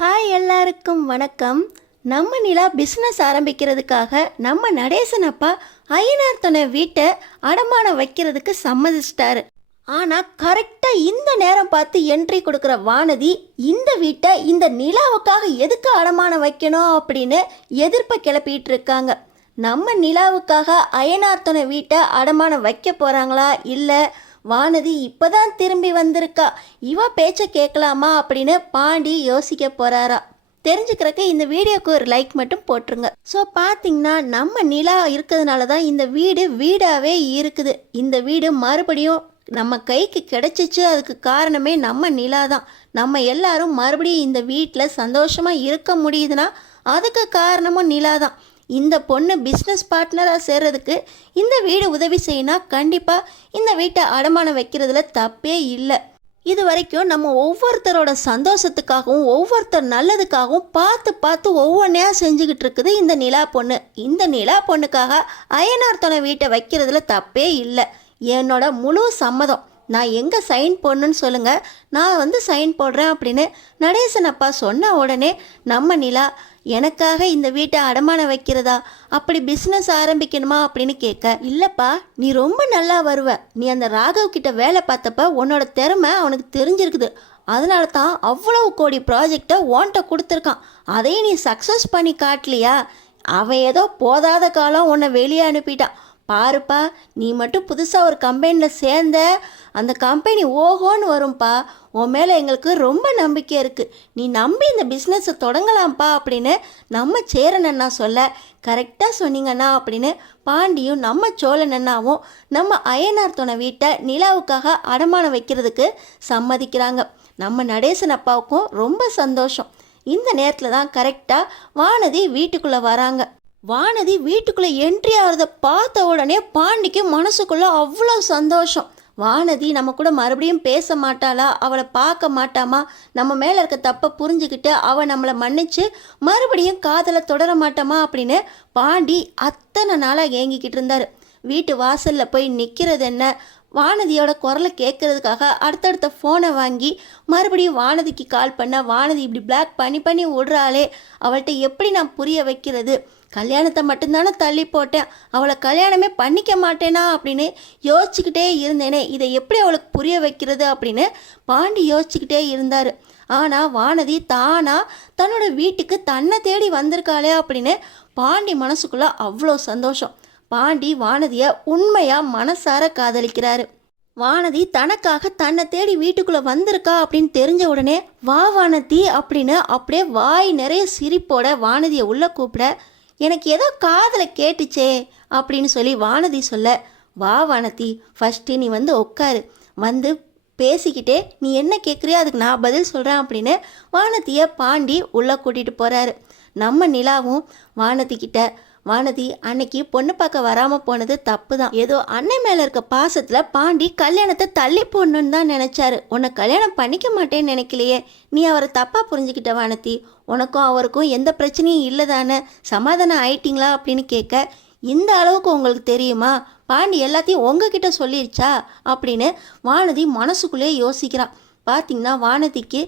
Hi எல்லாருக்கும் வணக்கம். நம்ம நிலா பிஸ்னஸ் ஆரம்பிக்கிறதுக்காக நம்ம நடேசன் அப்பா ஐயனார் துணை வீட்டை அடமானம் வைக்கிறதுக்கு சம்மதிச்சிட்டாரு. ஆனால் கரெக்டாக இந்த நேரம் பார்த்து என்ட்ரி கொடுக்குற வானதி இந்த வீட்டை இந்த நிலாவுக்காக எதுக்கு அடமானம் வைக்கணும் அப்படின்னு எதிர்ப்பை கிளப்பிட்டு இருக்காங்க. நம்ம நிலாவுக்காக ஐயனார் துணை வீட்டை அடமானம் வைக்க போகிறாங்களா இல்லை வானதி இப்பதான் திரும்பி வந்திருக்கா, இவ பேச்ச கேட்கலாமா அப்படின்னு பாண்டி யோசிக்க போறாரா? தெரிஞ்சுக்கிறக்கு இந்த வீடியோக்கு ஒரு லைக் மட்டும் போட்டுருங்க. ஸோ பார்த்தீங்கன்னா நம்ம நிலா இருக்கிறதுனால தான் இந்த வீடு வீடாகவே இருக்குது. இந்த வீடு மறுபடியும் நம்ம கைக்கு கிடைச்சிச்சு. அதுக்கு காரணமே நம்ம நிலா தான். நம்ம எல்லாரும் மறுபடியும் இந்த வீட்டில் சந்தோஷமாக இருக்க முடியுதுன்னா அதுக்கு காரணமும் நிலா தான். இந்த பொண்ணு பிஸ்னஸ் பார்ட்னராக சேர்றதுக்கு இந்த வீடு உதவி செய்யணும். கண்டிப்பாக இந்த வீட்டை அடமானம் வைக்கிறதுல தப்பே இல்லை. இது வரைக்கும் நம்ம ஒவ்வொருத்தரோட சந்தோஷத்துக்காகவும் ஒவ்வொருத்தர் நல்லதுக்காகவும் பார்த்து பார்த்து ஒவ்வொன்றையா செஞ்சுக்கிட்டு இருக்குது இந்த நிலா பொண்ணு. இந்த நிலா பொண்ணுக்காக ஐயனார் துணை வீட்டை வைக்கிறதுல தப்பே இல்லை. என்னோட முழு சம்மதம். நான் எங்கே சைன் போடணுன்னு சொல்லுங்கள், நான் சைன் போடுறேன் அப்படின்னு நடேசன் அப்பா சொன்ன உடனே நம்ம நிலா எனக்காக இந்த வீட்டை அடமானம் வைக்கிறதா, அப்படி பிஸ்னஸ் ஆரம்பிக்கணுமா அப்படின்னு கேட்க, இல்லைப்பா நீ ரொம்ப நல்லா வருவ, நீ அந்த ராகவ் கிட்ட வேலை பார்த்தப்ப உன்னோட திறமை அவனுக்கு தெரிஞ்சிருக்குது, அதனால தான் அவ்வளவு கோடி ப்ராஜெக்டை ஓன்ட்ட கொடுத்துருக்கான், அதையும் நீ சக்ஸஸ் பண்ணி காட்டலையா, அவன் ஏதோ போதாத காலம் உன்னை வெளியே அனுப்பிட்டான், பாருப்பா நீ மட்டும் புதுசாக ஒரு கம்பெனியில் சேர்ந்த அந்த கம்பெனி ஓஹோன்னு வரும்பா, உன் மேலே எங்களுக்கு ரொம்ப நம்பிக்கை இருக்குது, நீ நம்பி இந்த பிஸ்னஸை தொடங்கலாம்ப்பா அப்படின்னு நம்ம சேரன் அண்ணா சொல்ல, கரெக்டாக சொன்னீங்கண்ணா அப்படின்னு பாண்டியும் நம்ம சோழன் அண்ணாவும் நம்ம ஐயனார் துணை வீட்டை நிலாவுக்காக அடமானம் வைக்கிறதுக்கு சம்மதிக்கிறாங்க. நம்ம நடேசன் அப்பாவுக்கும் ரொம்ப சந்தோஷம். இந்த நேரத்தில் தான் கரெக்டாக வானதி வீட்டுக்குள்ளே வராங்க. வானதி வீட்டுக்குள்ளே என்ட்ரி ஆகிறத பார்த்த உடனே பாண்டிக்கு மனசுக்குள்ளே அவ்வளோ சந்தோஷம். வானதி நம்ம கூட மறுபடியும் பேச மாட்டாளா, அவளை பார்க்க மாட்டாமா, நம்ம மேலே இருக்க தப்பை புரிஞ்சுக்கிட்டு அவள் நம்மளை மன்னிச்சு மறுபடியும் காதலை தொடர மாட்டாமா அப்படின்னு பாண்டி அத்தனை நாளாக ஏங்கிக்கிட்டு இருந்தார். வீட்டு வாசலில் போய் நிற்கிறது என்ன, வானதியோட குரலை கேட்கறதுக்காக அடுத்தடுத்த ஃபோனை வாங்கி மறுபடியும் வானதிக்கு கால் பண்ண, வானதி இப்படி பிளாக் பண்ணி விடுறாளே, அவள்கிட்ட எப்படி நான் புரிய வைக்கிறது, கல்யாணத்தை மட்டும்தானே தள்ளி போட்டேன், அவளை கல்யாணமே பண்ணிக்க மாட்டேனா அப்படின்னு யோசிச்சுக்கிட்டே இருந்தேனே, இதை எப்படி அவளுக்கு புரிய வைக்கிறது அப்படின்னு பாண்டி யோசிச்சுக்கிட்டே இருந்தார். ஆனால் வானதி தானா தன்னோட வீட்டுக்கு தன்னை தேடி வந்திருக்காளே அப்படின்னு பாண்டி மனசுக்குள்ளே அவ்வளோ சந்தோஷம். பாண்டி வானதியை உண்மையாக மனசார காதலிக்கிறாரு. வானதி தனக்காக தன்னை தேடி வீட்டுக்குள்ளே வந்திருக்கா அப்படின்னு தெரிஞ்ச உடனே வா வானதி அப்படின்னு அப்படியே வாய் நிறைய சிரிப்போட வானதியை உள்ளே கூப்பிட, எனக்கு ஏதோ காதலை கேட்டுச்சே அப்படின்னு சொல்லி வானதி சொல்ல, வா வானதி ஃபஸ்ட்டு நீ உட்காரு, பேசிக்கிட்டே நீ என்ன கேட்குறியோ அதுக்கு நான் பதில் சொல்கிறேன் அப்படின்னு வானதியை பாண்டி உள்ளே கூட்டிகிட்டு போகிறாரு. நம்ம நிலாவும் வானதிக்கிட்ட, வானதி அன்னைக்கு பொண்ணு பார்க்க வராமல் போனது தப்பு தான், ஏதோ அண்ணன் மேலே இருக்க பாசத்தில் பாண்டி கல்யாணத்தை தள்ளி போடணுன்னு தான் நினச்சாரு, உன்னை கல்யாணம் பண்ணிக்க மாட்டேன்னு நினைக்கலையே, நீ அவரை தப்பாக புரிஞ்சுக்கிட்ட வானதி, உனக்கும் அவருக்கும் எந்த பிரச்சனையும் இல்லை தானே, சமாதானம் ஆயிட்டிங்களா அப்படின்னு கேட்க, இந்த அளவுக்கு உங்களுக்கு தெரியுமா, பாண்டி எல்லாத்தையும் உங்ககிட்ட சொல்லிருச்சா அப்படின்னு வானதி மனசுக்குள்ளே யோசிக்கிறான். பார்த்திங்கன்னா வானதிக்கு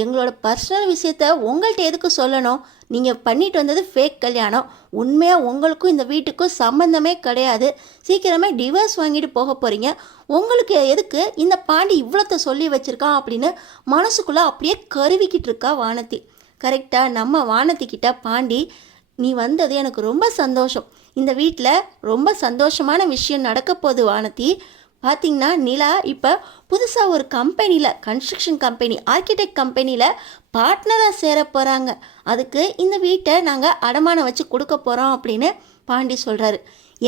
எங்களோட பர்சனல் விஷயத்த உங்கள்கிட்ட எதுக்கு சொல்லணும், நீங்கள் பண்ணிட்டு வந்தது ஃபேக் கல்யாணம், உண்மையாக உங்களுக்கும் இந்த வீட்டுக்கும் சம்மந்தமே கிடையாது, சீக்கிரமே டிவோர்ஸ் வாங்கிட்டு போக போகிறீங்க, உங்களுக்கு எதுக்கு இந்த பாண்டி இவ்வளோத்த சொல்லி வச்சுருக்கான் அப்படின்னு மனசுக்குள்ளே அப்படியே கருவிக்கிட்டு இருக்கா வானதி. கரெக்டாக நம்ம வானதிக்கிட்ட பாண்டி, நீ வந்தது எனக்கு ரொம்ப சந்தோஷம், இந்த வீட்டில் ரொம்ப சந்தோஷமான விஷயம் நடக்க போகுது வானதி. பார்த்திங்கன்னா நிலா இப்போ புதுசாக ஒரு கம்பெனியில், கன்ஸ்ட்ரக்ஷன் கம்பெனி, ஆர்கிடெக்ட் கம்பெனியில் பார்ட்னராக சேர போகிறாங்க, அதுக்கு இந்த வீட்டை நாங்கள் அடமானம் வச்சு கொடுக்க போகிறோம் அப்படின்னு பாண்டி சொல்கிறாரு.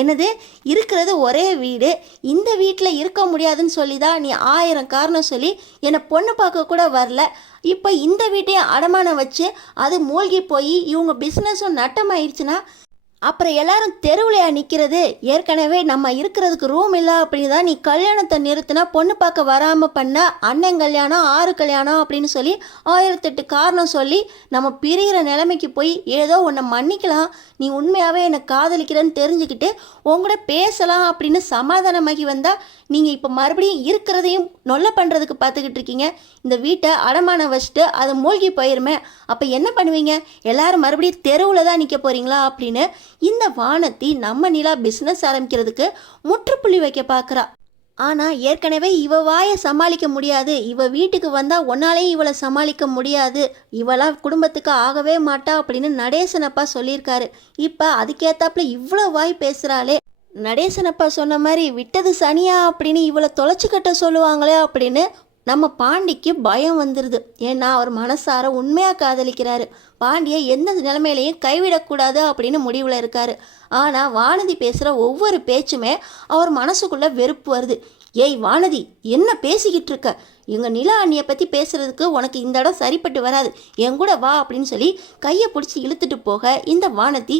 என்னது இருக்கிறது ஒரே வீடு, இந்த வீட்டில் இருக்க முடியாதுன்னு சொல்லி தான் நீ 1000 காரணம் சொல்லி என்னை பொண்ணு பார்க்க கூட வரல, இப்போ இந்த வீட்டையும் அடமானம் வச்சு அது மூழ்கி போய் இவங்க பிஸ்னஸும் நட்டமாயிடுச்சுன்னா அப்புறம் எல்லாரும் தெருவுலையா நிற்கிறது? ஏற்கனவே நம்ம இருக்கிறதுக்கு ரூம் இல்லை அப்படின்னு தான் நீ கல்யாணத்தை நிறுத்தினா பொண்ணு பார்க்க வராமல் பண்ண. அண்ணன் கல்யாணம் 6 கல்யாணம் அப்படின்னு சொல்லி 1008 காரணம் சொல்லி நம்ம பிரிகிற நிலைமைக்கு போய் ஏதோ உன்னை மன்னிக்கலாம், நீ உண்மையாகவே என்னை காதலிக்கிறேன்னு தெரிஞ்சுக்கிட்டு உங்கள்கிட்ட பேசலாம் அப்படின்னு சமாதானமாகி வந்தால் நீங்கள் இப்போ மறுபடியும் இருக்கிறதையும் நொல்ல பண்ணுறதுக்கு பார்த்துக்கிட்டு இருக்கீங்க. இந்த வீட்டை அடமானம் வச்சுட்டு அது மூழ்கி போயிருமே, அப்போ என்ன பண்ணுவீங்க? எல்லாரும் மறுபடியும் தெருவில் தான் நிற்க போகிறீங்களா அப்படின்னு இந்த வானதி நம்ம நிலா பிஸ்னஸ் ஆரம்பிக்கிறதுக்கு முற்றுப்புள்ளி வைக்க பார்க்குறா. ஆனால் ஏற்கனவே இவ வாயை சமாளிக்க முடியாது, இவ வீட்டுக்கு வந்தால் ஒன்னாலேயும் இவளை சமாளிக்க முடியாது, இவளாம் குடும்பத்துக்கு ஆகவே மாட்டா அப்படின்னு நடேசனப்பா சொல்லியிருக்காரு. இப்போ அதுக்கேற்றாப்புல இவ்வளோ வாய் பேசுகிறாளே. நடேசனப்பா சொன்ன மாதிரி விட்டது சனியா அப்படின்னு இவளை தொலைச்சிக்கட்ட சொல்லுவாங்களே அப்படின்னு நம்ம பாண்டிக்கு பயம் வந்துடுது. ஏன்னா அவர் மனசார உண்மையாக காதலிக்கிறாரு. பாண்டியை எந்த நிலைமையிலையும் கைவிடக்கூடாது அப்படின்னு முடிவில் இருக்காரு. ஆனால் வானதி பேசுகிற ஒவ்வொரு பேச்சுமே அவர் மனசுக்குள்ளே வெறுப்பு வருது. ஏய் வானதி, என்ன பேசிக்கிட்டு இருக்க? எங்கள் நிலா அண்ணியை பற்றி பேசுகிறதுக்கு உனக்கு இந்த இடம் சரிப்பட்டு வராது, என் கூட வா அப்படின்னு சொல்லி கையை பிடிச்சி இழுத்துட்டு போக இந்த வானதி,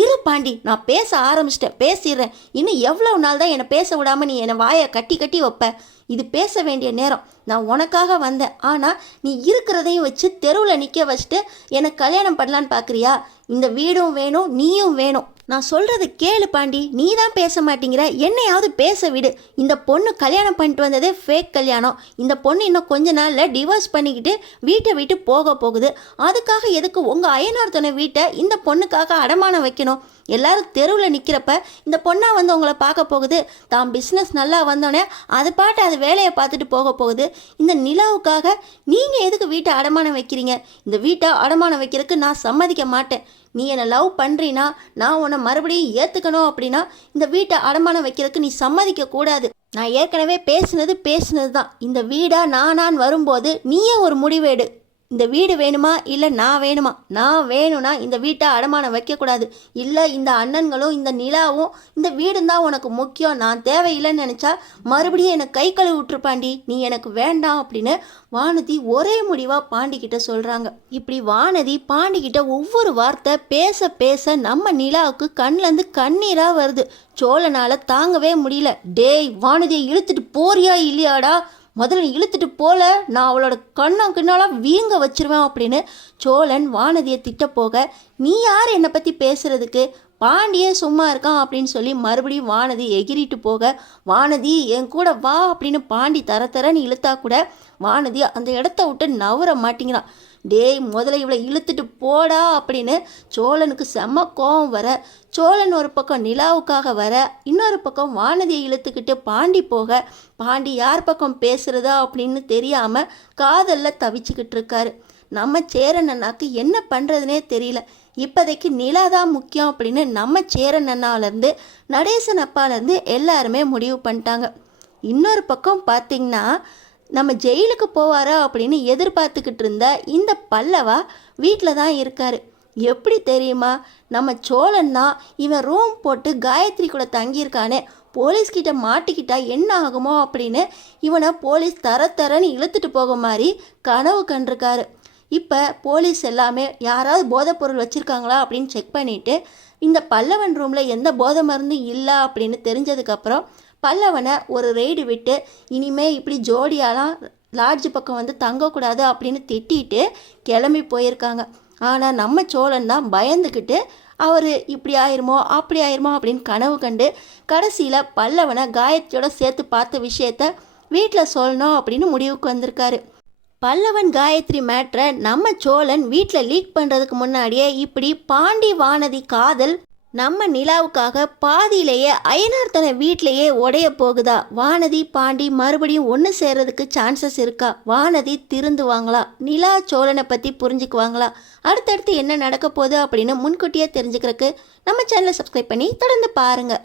இரு பாண்டி, நான் பேச ஆரம்பிச்சிட்டேன், பேசிடுறேன், இன்னும் எவ்வளோ நாள் தான் என்னை பேச விடாமல் நீ என்னை வாயை கட்டி கட்டி வைப்ப? இது பேச வேண்டிய நேரம், நான் உனக்காக வந்தேன். ஆனால் நீ இருக்கிறதையும் வச்சு தெருவில் நிற்க வச்சுட்டு எனக்கு கல்யாணம் பண்ணலான்னு பார்க்குறியா? இந்த வீடும் வேணும், நீயும் வேணும். நான் சொல்கிறது கேளு பாண்டி, நீ தான் பேச மாட்டேங்கிற, என்னையாவது பேச விடு. இந்த பொண்ணு கல்யாணம் பண்ணிட்டு வந்ததே ஃபேக் கல்யாணம். இந்த பொண்ணு இன்னும் கொஞ்ச நாளில் டிவோர்ஸ் பண்ணிக்கிட்டு வீட்டை விட்டு போக போகுது. அதுக்காக எதுக்கு உங்கள் அயனார் துணை வீட்டை இந்த பொண்ணுக்காக அடமானம் வைக்கணும்? எல்லாரும் தெருவில் நிற்கிறப்ப இந்த பொண்ணா வந்து உங்களை பார்க்க போகுது. தான் பிஸ்னஸ் நல்லா வந்தோடனே அது பாட்டு அது வேலையை பார்த்துட்டு போக போகுது. இந்த நிலாவுக்காக நீங்கள் எதுக்கு வீட்டை அடமானம் வைக்கிறீங்க? இந்த வீட்டை அடமானம் வைக்கிறதுக்கு நான் சம்மதிக்க மாட்டேன். நீ என்னை லவ் பண்ணுறீன்னா நான் உன்னை மறுபடியும் ஏற்றுக்கணும் அப்படின்னா இந்த வீட்டை அடமானம் வைக்கிறதுக்கு நீ சம்மதிக்க கூடாது. நான் ஏற்கனவே பேசுனது தான். இந்த வீடாக நானான்னு வரும்போது நீயே ஒரு முடிவேடு. இந்த வீடு வேணுமா இல்லை நான் வேணுமா? நான் வேணும்னா இந்த வீட்டை அடமானம் வைக்கக்கூடாது. இல்லை இந்த அண்ணன்களும் இந்த நிலாவும் இந்த வீடும் தான் உனக்கு முக்கியம், நான் தேவையில்லைன்னு நினச்சா மறுபடியும் என்னை கை கழுவி விட்டுருப்பாண்டி, நீ எனக்கு வேண்டாம் அப்படின்னு வானதி ஒரே முடிவாக பாண்டிக்கிட்ட சொல்கிறாங்க. இப்படி வானதி பாண்டிக்கிட்ட ஒவ்வொரு வார்த்தை பேச பேச நம்ம நிலாவுக்கு கண்ணிலேருந்து கண்ணீராக வருது. சோழனால் தாங்கவே முடியல. டேய் வானதியை இழுத்துட்டு போறியா இல்லையாடா? முதல்ல இழுத்துட்டு போல, நான் அவளோட கண்ணாலாம் வீங்க வச்சிருவேன் அப்படின்னு சோழன் வானதியை திட்ட போக, நீ யார் என்னை பற்றி பேசுறதுக்கு? பாண்டியே சும்மா இருக்கான் அப்படின்னு சொல்லி மறுபடியும் வானதி எகிரிட்டு போக, வானதி என் கூட வா அப்படின்னு பாண்டி தரன்னு இழுத்தா கூட வானதி அந்த இடத்த விட்டு நவர மாட்டேங்கிறான். டேய் முதல்ல இவளை இழுத்துட்டு போடா அப்படின்னு சோழனுக்கு செம்ம கோவம் வர, சோழன் ஒரு பக்கம் நிலாவுக்காக வர, இன்னொரு பக்கம் வானதியை இழுத்துக்கிட்டு பாண்டி போக, பாண்டி யார் பக்கம் பேசுறதா அப்படின்னு தெரியாமல் காதலில் தவிச்சுக்கிட்டு இருக்காரு. நம்ம சேரன் அண்ணாக்கு என்ன பண்ணுறதுனே தெரியல. இப்போதைக்கு நிலா தான் முக்கியம் அப்படின்னு நம்ம சேரன் அண்ணாவிலேருந்து நடேசன் அப்பாலேருந்து எல்லாருமே முடிவு பண்ணிட்டாங்க. இன்னொரு பக்கம் பார்த்திங்கன்னா நம்ம ஜெயிலுக்கு போவாரா அப்படின்னு எதிர்பார்த்துக்கிட்டு இருந்த இந்த பல்லவா வீட்டில் தான் இருக்கார். எப்படி தெரியுமா? நம்ம சோழன் தான் இவன் ரூம் போட்டு காயத்ரி கூட தங்கியிருக்கானே, போலீஸ்கிட்ட மாட்டிக்கிட்டா என்ன ஆகுமோ அப்படின்னு இவனை போலீஸ் தரன்னு இழுத்துட்டு போக மாதிரி கனவு கண்டிருக்காரு. இப்போ போலீஸ் எல்லாமே யாராவது போதைப்பொருள் வச்சுருக்காங்களா அப்படின்னு செக் பண்ணிவிட்டு இந்த பல்லவன் ரூமில் எந்த போதை மருந்தும் இல்லை அப்படின்னு தெரிஞ்சதுக்கப்புறம் பல்லவனை ஒரு ரெய்டு விட்டு இனிமே இப்படி ஜோடியாலாம் லாட்ஜ் பக்கம் வந்து தங்கக்கூடாது அப்படின்னு திட்டிட்டு கிளம்பி போயிருக்காங்க. ஆனால் நம்ம சோழன் தான் பயந்துக்கிட்டு அவர் இப்படி ஆயிருமோ அப்படி ஆயிருமோ அப்படின்னு கனவு கண்டு கடைசியில் பல்லவனை காயத்ரியோட சேர்த்து பார்த்த விஷயத்த வீட்டில் சொல்லணும் அப்படின்னு முடிவுக்கு வந்திருக்காரு. பல்லவன் காயத்ரி மேட்ரை நம்ம சோழன் வீட்டில் லீக் பண்ணுறதுக்கு முன்னாடியே இப்படி பாண்டி வானதி காதல் நம்ம நிலாவுக்காக பாதியிலேயே அயனார் தன வீட்டிலேயே உடைய போகுதா? வானதி பாண்டி மறுபடியும் ஒன்று சேர்றதுக்கு சான்சஸ் இருக்கா? வானதி திருந்துவாங்களா? நிலா சோழனை பற்றி புரிஞ்சுக்குவாங்களா? அடுத்தடுத்து என்ன நடக்க போகுது அப்படின்னு முன்கூட்டியே தெரிஞ்சுக்கிறதுக்கு நம்ம சேனலை சப்ஸ்கிரைப் பண்ணி தொடர்ந்து பாருங்கள்.